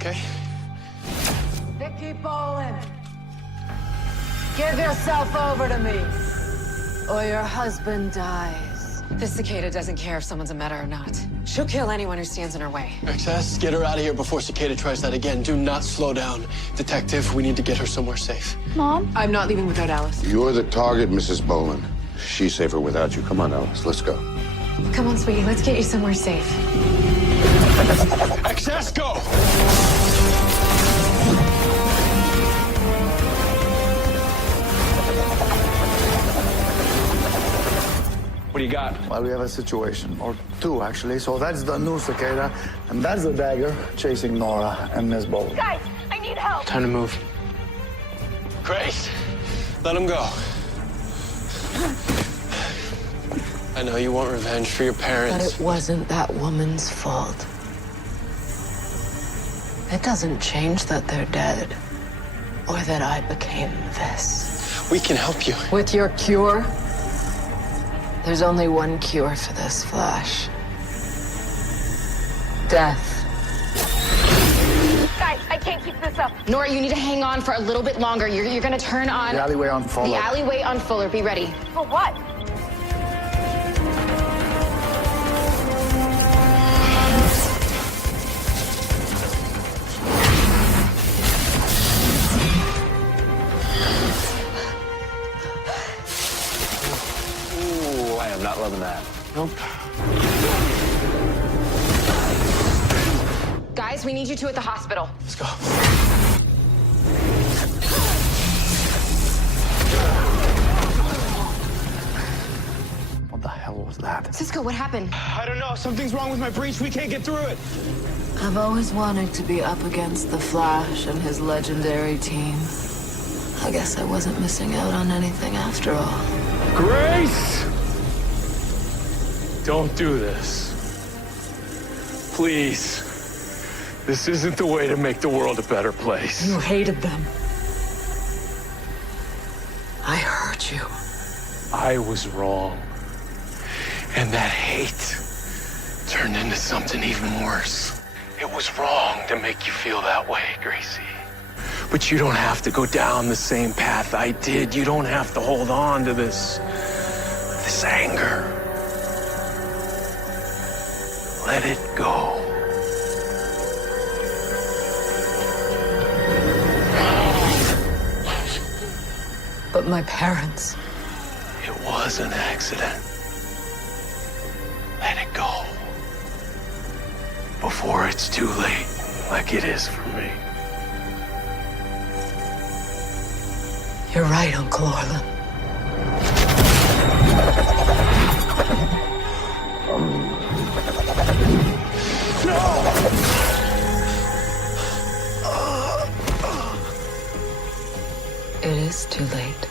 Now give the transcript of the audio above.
okay? Vicky Bolin, give yourself over to me, or your husband dies. This cicada doesn't care if someone's a meta or not. She'll kill anyone who stands in her way. Excess, get her out of here before Cicada tries that again. Do not slow down. Detective, we need to get her somewhere safe. Mom? I'm not leaving without Alice. You're the target, Mrs. Bolin. She's safer without you. Come on, Alice, let's go. Come on, sweetie, let's get you somewhere safe. Excess, go! What do you got? Well, we have a situation, or two, actually. So that's the new cicada, and that's the dagger chasing Nora and Miss Bolin. Guys, I need help. Time to move. Grace, let him go. I know you want revenge for your But parents. it wasn't that woman's fault. It doesn't change that they're dead, or that I became this. We can help you. With your cure, there's only one cure for this, Flash. Death. Guys, I can't keep this up. Nora, you need to hang on for a little bit longer. You're gonna turn on... The alleyway on Fuller. The alleyway on Fuller. Be ready. For what? Ooh, I am not loving that. Nope. Guys, we need you two at the hospital. Let's go. What the hell was that? Cisco, what happened? I don't know. Something's wrong with my breach. We can't get through it. I've always wanted to be up against the Flash and his legendary team. I guess I wasn't missing out on anything after all. Grace! Don't do this. Please. This isn't the way to make the world a better place. You hated them. I hurt you. I was wrong. And that hate turned into something even worse. It was wrong to make you feel that way, Gracie. But you don't have to go down the same path I did. You don't have to hold on to this anger. Let it go. But my parents... It was an accident. Let it go. Before it's too late, like it is for me. You're right, Uncle Orlin. It is too late.